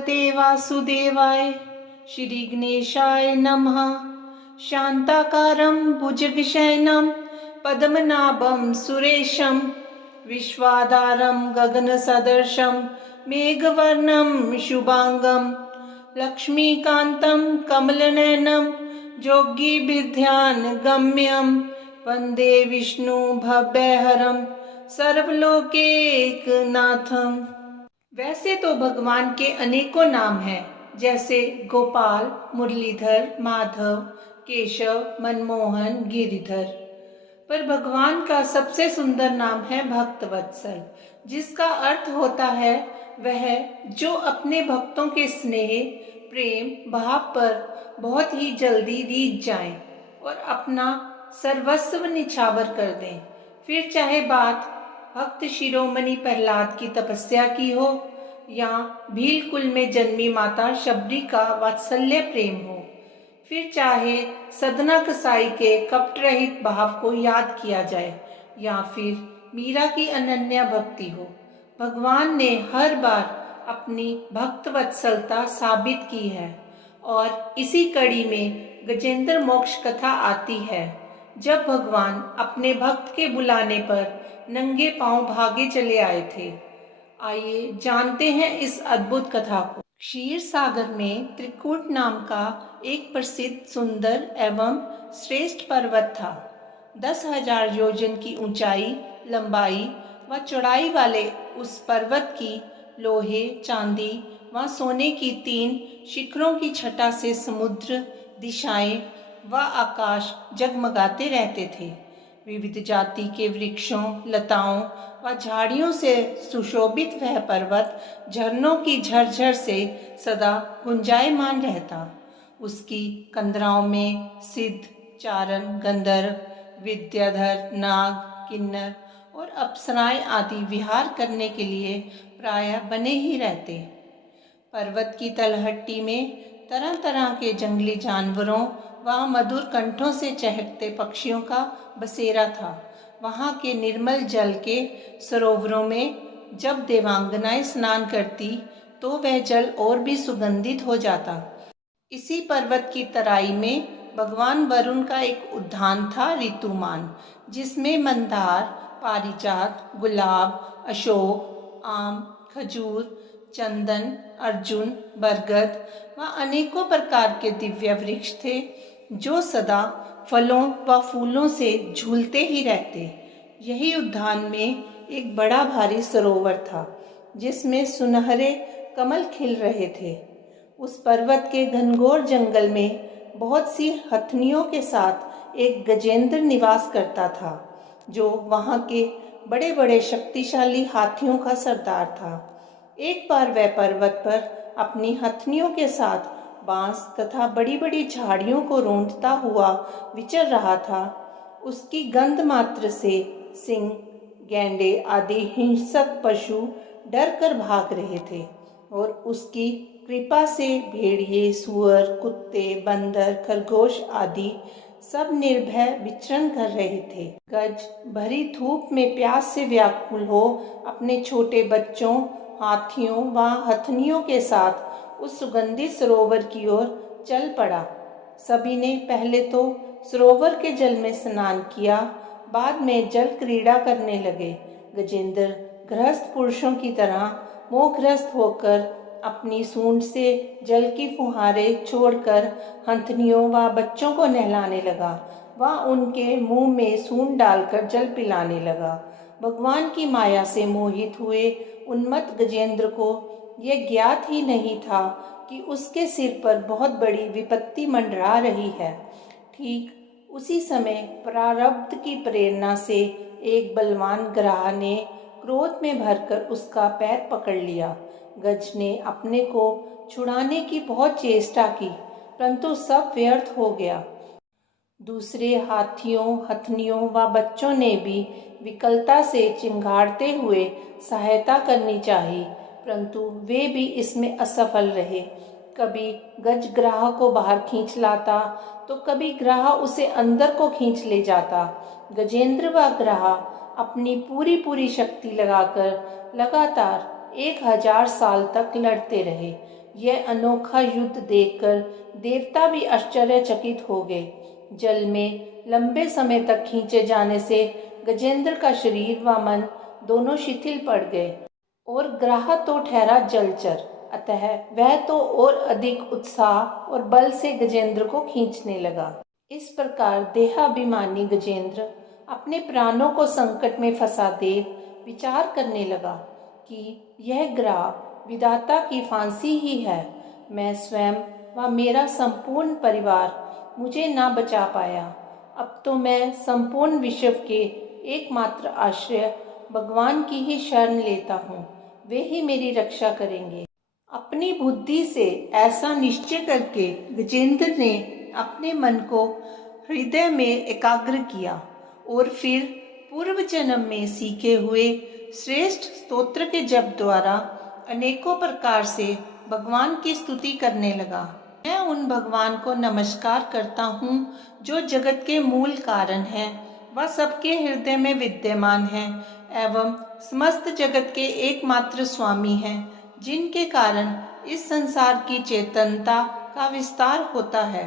भगवते वासुदेवाय श्री गणेशाय नमः। शांताकारं भुजगशयनं पद्मनाभं सुरेशं विश्वाधारं गगनसदृशं मेघवर्णं शुभांगं लक्ष्मीकान्तं कमलनयनं योगिभिर्ध्यानगम्यं वन्दे विष्णु भव्यहरं सर्वलोकैकनाथं। वैसे तो भगवान के अनेकों नाम हैं, जैसे गोपाल, मुरलीधर, माधव, केशव, मनमोहन, गिरिधर। पर भगवान का सबसे सुंदर नाम है भक्तवत्सल, जिसका अर्थ होता है वह जो अपने भक्तों के स्नेह, प्रेम, भाव पर बहुत ही जल्दी रीझ जाएं और अपना सर्वस्व निछावर कर दें। फिर चाहे बात भक्त शिरोमणि प्रहलाद की तपस्या की हो या भीलकुल में जन्मी माता शबरी का वात्सल्य प्रेम हो, फिर चाहे सदना कसाई के कपट रहित भाव को याद किया जाए या फिर मीरा की अनन्या भक्ति हो, भगवान ने हर बार अपनी भक्त वत्सलता साबित की है। और इसी कड़ी में गजेंद्र मोक्ष कथा आती है, जब भगवान अपने भक्त के बुलाने पर नंगे पांव भागे चले आए थे। आइए जानते हैं इस अद्भुत कथा को। क्षीर सागर में त्रिकूट नाम का एक प्रसिद्ध, सुंदर एवं श्रेष्ठ पर्वत था। 10,000 योजन की ऊंचाई, लंबाई व चौड़ाई वाले उस पर्वत की लोहे, चांदी व सोने की 3 शिखरों की छटा से समुद्र, दिशाएं व आकाश जगमगाते रहते थे। विविध जाति के वृक्षों, लताओं व झाड़ियों से सुशोभित वह पर्वत झरनों की झरझर से सदा गुंजायमान रहता। उसकी कंदराओं में सिद्ध, चारण, गंधर्व, विद्याधर, नाग, किन्नर और अप्सराएं आदि विहार करने के लिए प्रायः बने ही रहते। पर्वत की तलहटी में तरह तरह के जंगली जानवरों व मधुर कंठों से चहकते पक्षियों का बसेरा था। वहाँ के निर्मल जल के सरोवरों में जब देवांगनाएं स्नान करती तो वह जल और भी सुगंधित हो जाता। इसी पर्वत की तराई में भगवान वरुण का एक उद्यान था, ऋतुमान, जिसमें मंदार, पारिजात, गुलाब, अशोक, आम, खजूर, चंदन, अर्जुन, बरगद व अनेकों प्रकार के दिव्य वृक्ष थे, जो सदा फलों व फूलों से झूलते ही रहते। यही उद्यान में एक बड़ा भारी सरोवर था, जिसमें सुनहरे कमल खिल रहे थे। उस पर्वत के घनघोर जंगल में बहुत सी हथनियों के साथ एक गजेंद्र निवास करता था, जो वहाँ के बड़े बड़े शक्तिशाली हाथियों का सरदार था। एक बार वह पर्वत पर अपनी हथनियों के साथ बांस तथा बड़ी बड़ी झाड़ियों को रोंदता हुआ विचर रहा था। उसकी गंध मात्र से सिंह, गैंडे आदि हिंसक पशु डर कर भाग रहे थे और उसकी कृपा से भेड़िए, सुअर, कुत्ते, बंदर, खरगोश आदि सब निर्भय विचरण कर रहे थे। गज भरी धूप में प्यास से व्याकुल हो अपने छोटे बच्चों, हाथियों व हथनियों के साथ उस सुगंधित सरोवर की ओर चल पड़ा। सभी ने पहले तो सरोवर के जल में स्नान किया, बाद में जल क्रीड़ा करने लगे। गजेंद्र गृहस्थ पुरुषों की तरह मोहग्रस्त होकर अपनी सूंड से जल की फुहारें छोड़कर हथनियों व बच्चों को नहलाने लगा व उनके मुंह में सूंड डालकर जल पिलाने लगा। भगवान की माया से मोहित हुए उन्मत्त गजेंद्र को यह ज्ञात ही नहीं था कि उसके सिर पर बहुत बड़ी विपत्ति मंडरा रही है। ठीक उसी समय प्रारब्ध की प्रेरणा से एक बलवान ग्राह ने क्रोध में भरकर उसका पैर पकड़ लिया। गज ने अपने को छुड़ाने की बहुत चेष्टा की, परंतु सब व्यर्थ हो गया। दूसरे हाथियों, हथनियों व बच्चों ने भी विकलता से चिंगाड़ते हुए सहायता करनी चाहिए, परंतु वे भी इसमें असफल रहे। कभी गज ग्राह को बाहर खींच लाता तो कभी ग्राह उसे अंदर को खींच ले जाता। गजेंद्र व ग्राह अपनी पूरी शक्ति लगाकर लगातार 1000 साल तक लड़ते रहे। यह अनोखा युद्ध देखकर देवता भी आश्चर्यचकित हो गए। जल में लंबे समय तक खींचे जाने से गजेंद्र का शरीर व मन दोनों शिथिल पड़ गए और ग्राह तो ठहरा जलचर, अतः वह तो और अधिक उत्साह और बल से गजेंद्र को खींचने लगा। इस प्रकार देहाभिमानी गजेंद्र अपने प्राणों को संकट में फंसा देख विचार करने लगा कि यह ग्राह विधाता की फांसी ही है। मैं स्वयं व मेरा संपूर्ण परिवार मुझे ना बचा पाया। अब तो मैं संपूर्ण विश्व के एकमात्र आश्रय भगवान की ही शरण लेता हूँ, वे ही मेरी रक्षा करेंगे। अपनी बुद्धि से ऐसा निश्चय करके गजेंद्र ने अपने मन को हृदय में एकाग्र किया और फिर पूर्व जन्म में सीखे हुए श्रेष्ठ स्तोत्र के जप द्वारा अनेकों प्रकार से भगवान की स्तुति करने लगा। मैं उन भगवान को नमस्कार करता हूँ जो जगत के मूल कारण हैं, वह सबके हृदय में विद्यमान हैं एवं समस्त जगत के एकमात्र स्वामी हैं, जिनके कारण इस संसार की चेतनता का विस्तार होता है।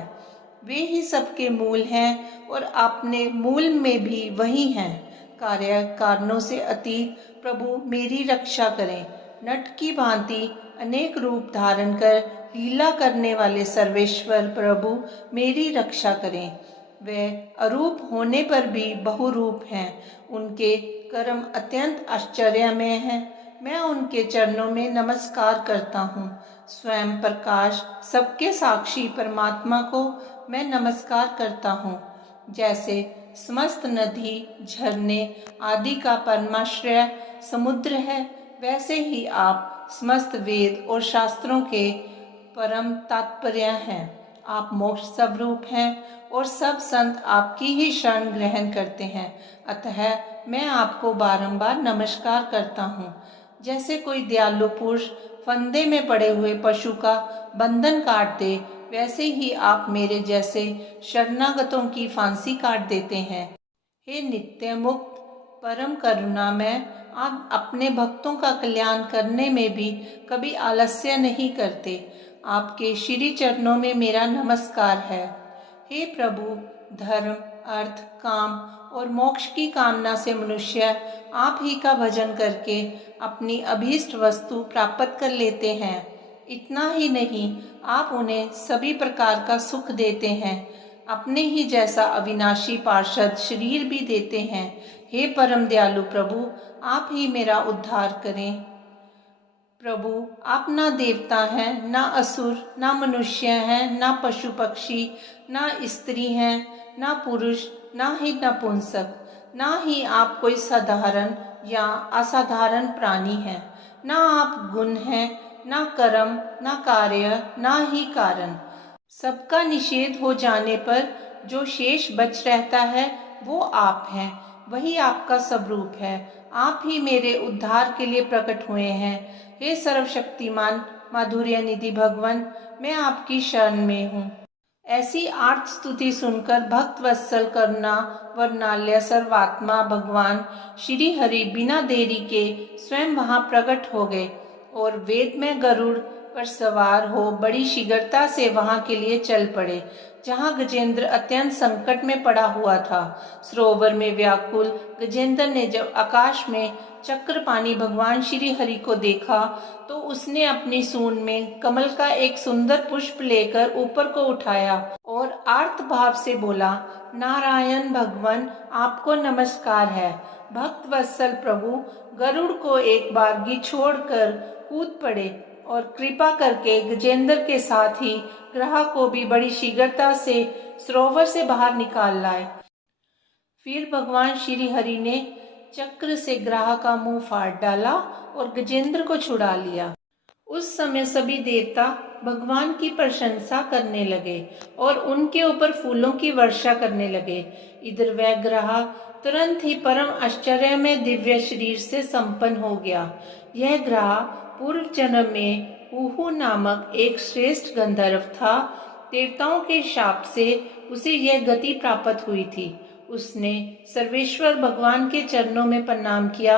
वे ही सबके मूल हैं और अपने मूल में भी वही हैं। कार्य कारणों से अतीत प्रभु मेरी रक्षा करें। नट की भांति अनेक रूप धारण कर लीला करने वाले सर्वेश्वर प्रभु मेरी रक्षा करें। वे अरूप होने पर भी बहुरूप हैं। उनके कर्म अत्यंत आश्चर्यमय हैं। मैं उनके चरणों में नमस्कार करता हूँ। स्वयं प्रकाश सबके साक्षी परमात्मा को मैं नमस्कार करता हूँ। जैसे समस्त नदी झरने आदि का परमाश्रय समुद्र है, वैसे ही आप समस्त वेद और शास्त्रों के परम तात्पर्य हैं। आप मोक्ष स्वरूप हैं और सब संत आपकी ही शरण ग्रहण करते हैं, अतः मैं आपको बारंबार नमस्कार करता हूँ। जैसे कोई दयालु पुरुष फंदे में पड़े हुए पशु का बंधन काट दे, वैसे ही आप मेरे जैसे शरणागतों की फांसी काट देते हैं। हे नित्य मुक्त परम करुणामय, आप अपने भक्तों का कल्याण करने में भी कभी आलस्य नहीं करते। आपके श्री चरणों में मेरा नमस्कार है। हे प्रभु, धर्म अर्थ काम और मोक्ष की कामना से मनुष्य आप ही का भजन करके अपनी अभीष्ट वस्तु प्राप्त कर लेते हैं। इतना ही नहीं, आप उन्हें सभी प्रकार का सुख देते हैं, अपने ही जैसा अविनाशी पार्षद शरीर भी देते हैं। हे परम दयालु प्रभु, आप ही मेरा उद्धार करें। प्रभु, आप ना देवता हैं, ना असुर, ना मनुष्य हैं, ना पशु पक्षी, ना स्त्री हैं, ना पुरुष, ना ही नपुंसक, ना ही आप कोई साधारण या असाधारण प्राणी हैं। ना आप गुण हैं, ना कर्म, ना कार्य, ना ही कारण। सबका निषेध हो जाने पर जो शेष बच रहता है वो आप हैं, वही आपका स्वरूप है। आप ही मेरे उद्धार के लिए प्रकट हुए हैं। हे सर्वशक्तिमान माधुर्य निधि भगवान, मैं आपकी शरण में हूँ। ऐसी आर्त स्तुति सुनकर भक्त वत्सल करुणा वर्णाल्य सर्वात्मा भगवान श्री हरि बिना देरी के स्वयं वहां प्रकट हो गए और वेद में गरुड़ पर सवार हो बड़ी शीघ्रता से वहां के लिए चल पड़े, जहां गजेंद्र अत्यंत संकट में पड़ा हुआ था। सरोवर में व्याकुल गजेंद्र ने जब आकाश में चक्रपाणी भगवान श्री हरि को देखा तो उसने अपनी सूंड में कमल का एक सुंदर पुष्प लेकर ऊपर को उठाया और आर्त भाव से बोला, नारायण भगवान, आपको नमस्कार है। भक्त वत्सल प्रभु गरुड़ को एक बारगी छोड़कर कूद पड़े और कृपा करके गजेंद्र के साथ ही ग्राह को भी बड़ी शीघ्रता से सरोवर से बाहर निकाल लाए। फिर भगवान श्री हरि ने चक्र से ग्राह का मुंह फाड़ डाला और गजेंद्र को छुड़ा लिया। उस समय सभी देवता भगवान की प्रशंसा करने लगे और उनके ऊपर फूलों की वर्षा करने लगे। इधर वह ग्राह तुरंत ही परम आश्चर्य में दिव्य शरीर से संपन्न हो गया। यह ग्राह पूर्व जन्म में उहु नामक एक श्रेष्ठ गंधर्व था। देवताओं के शाप से उसे यह गति प्राप्त हुई थी। उसने सर्वेश्वर भगवान के चरणों में प्रणाम किया।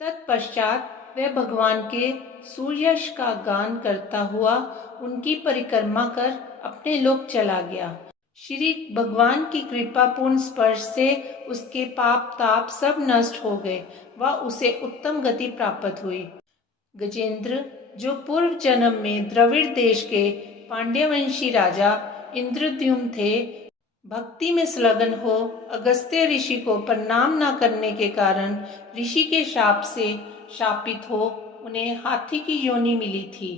तत्पश्चात वह भगवान के सूर्ययश का गान करता हुआ उनकी परिक्रमा कर अपने लोक चला गया। श्री भगवान की कृपापूर्ण स्पर्श से उसके पाप ताप सब नष्ट हो गए व उसे उत्तम गति प्राप्त हुई। गजेंद्र, जो पूर्व जन्म में द्रविड़ देश के पांड्यवंशी राजा इंद्रद्युम्न थे, भक्ति में संलग्न हो अगस्त्य ऋषि को प्रणाम न करने के कारण ऋषि के शाप से शापित हो उन्हें हाथी की योनि मिली थी।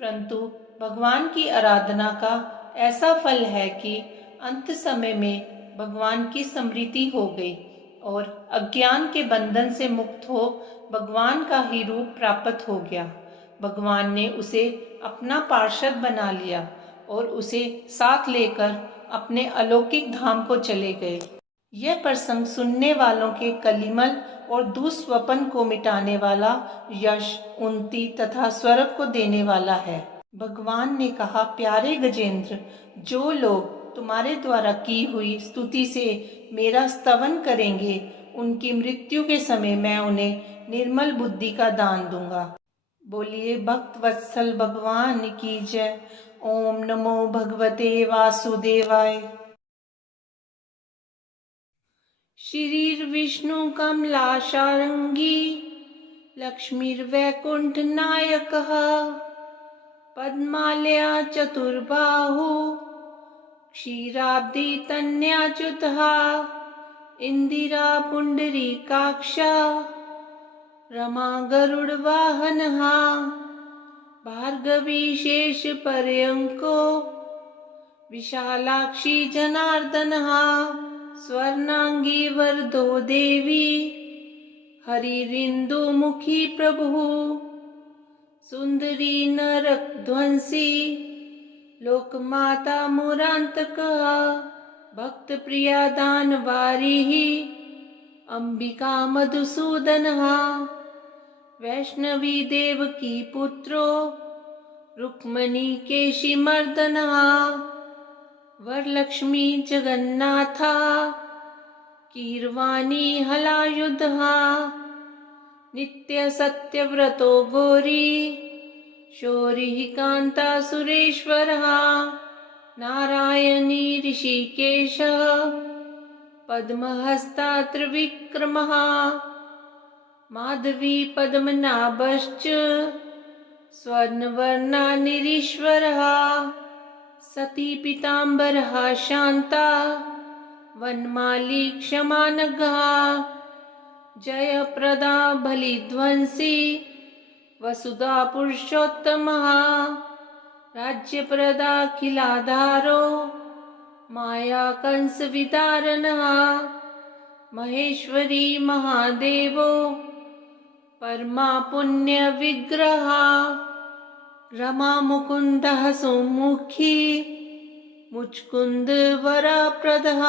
परंतु भगवान की आराधना का ऐसा फल है कि अंत समय में भगवान की स्मृति हो गई और अज्ञान के बंधन से मुक्त हो भगवान का ही रूप प्राप्त हो गया। भगवान ने उसे अपना पार्षद बना लिया और उसे साथ लेकर अपने अलौकिक धाम को चले गए। यह प्रसंग सुनने वालों के कलिमल और दुस्वप्न को मिटाने वाला, यश, उन्नति तथा स्वर्ग को देने वाला है। भगवान ने कहा, प्यारे गजेंद्र, जो लोग तुम्हारे द्वारा की हुई स्तुति से मेरा स्तवन करेंगे, उनकी मृत्यु के समय मैं उन्हें निर्मल बुद्धि का दान दूंगा। बोलिए भक्त वत्सल भगवान की जय। ओम नमो भगवते वासुदेवाय। श्रीर्विष्णु कमलाशारंगी लक्ष्मीर्वैकुंठ नायकः पद्मालया चतुर्बाहु क्षीराब्दी तन्याच्युतः इंदिरा पुंडरीकाक्षा रमा गरुड़वाहनः भार्गवी शेष पर्यंको विशालाक्षी जनार्दनः स्वर्णांगी वरदो देवी हरिरिंदुमुखी प्रभु सुंदरी नरकध्वंसी लोकमाता मुरांतकः भक्त प्रिया दानवारी अंबिका मधुसूदनः वैष्णवी देवकी पुत्रो रुक्मणी केशिमर्दनः वरलक्ष्मी जगन्नाथा कीरवाणी हलायुधः नित्य सत्यव्रतो गौरी शौरिः कांता सुरेश्वरः नारायणी ऋषिकेशः पद्महस्ता त्रिविक्रमः माधवी पद्मनाभश्च स्वर्णवर्णा निरीश्वरः सती पीताम्बरः शांता वनमाली क्षमानघः जयप्रदा बलिध्वंसी वसुधा पुरुषोत्तमः राज्यप्रदा खिलाधारो माया कंस विदारणः महेश्वरी महादेवो परमा पुण्य विग्रह रमा मुकुंदः सौमुखी मुचकुंद वरप्रदः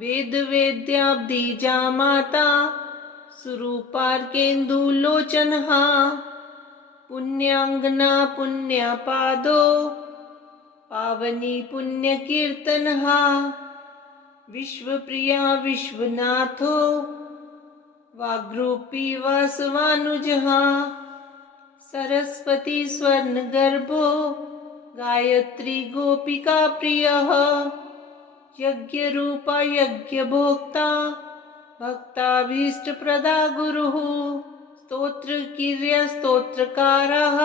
वेद वेद्याब्दी जामाता सुरूपार्केन्दुलोचनः पुण्यांगना पुण्यपादो पावनी पुण्यकीर्तनः विश्वप्रिया विश्वनाथो वाग्रूपी वासवानुजः सरस्वती स्वर्णगर्भो गायत्री गोपिका प्रियः यज्ञरूपा यज्ञभोक्ता भक्ताभीष्टप्रदा गुरुः स्तोत्रकीर्य स्तोत्रकारः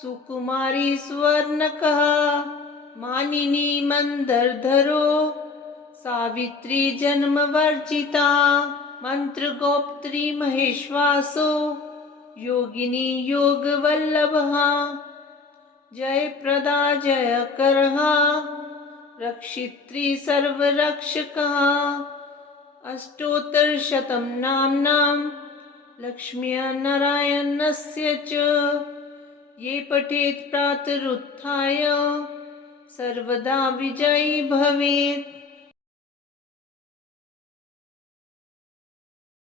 सुकुमारी स्वर्णकः मानिनी मंदरधरो सावित्री जन्मवर्जिता मंत्रगोप्त्री महेश्वासो योगिनी योगवल्लभः जयप्रदा जयकरः रक्षित्री सर्वरक्षकः अष्टोत्तरशतं नाम्नां लक्ष्म्या नारायणस्य च ये पठेत् प्रातरुत्थाय सर्वदा विजयी भवेत्।